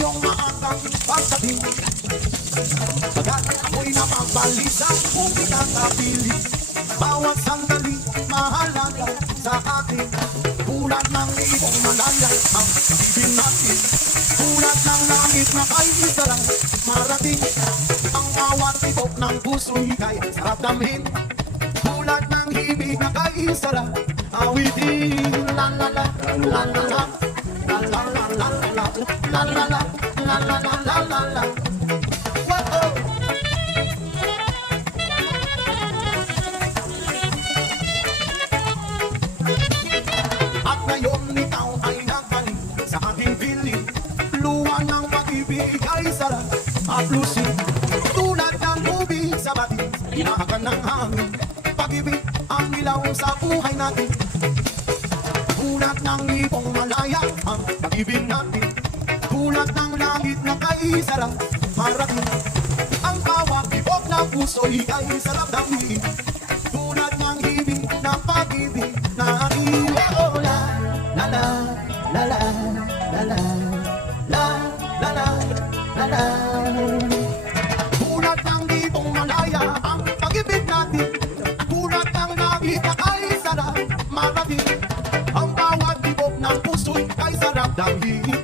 iyong maagang pagdating. Bagat ako'y napagbalisa kung itatapili. Bawat sandali mahalaga sa akin. Tulad ng ibong malaya ang pag-ibig natin. Tulad ng langit na kay isa lang marating. Ang bawat tibok ng puso'y kay sarap damhin. Tulad ng ibig na kay isa lang awitin. La la la la la la la la la la la la la la la la la la la. At ngayon ikaw ay nagpaling sa aking piling. Luha ng pag-ibig ay sarap at lusing. Tulad ng tubig sa batis, inahagan ng hangin. Pag-ibig ang ilaw sa buhay natin. Tulad ng ibong malaya ang pag-ibig natin. Tulad ng langit na kay sarap marating. Ang bawat tibok ng puso'y ay sarap damhin. Tulad ng ibig na pag-ibig natin. La la la la la la la la la la la. Tulad ng ibong malaya ang pag-ibig natin. Tulad ng langit na kay sarap marating. Ang bawat tibok ng puso'y ay sarap damhin.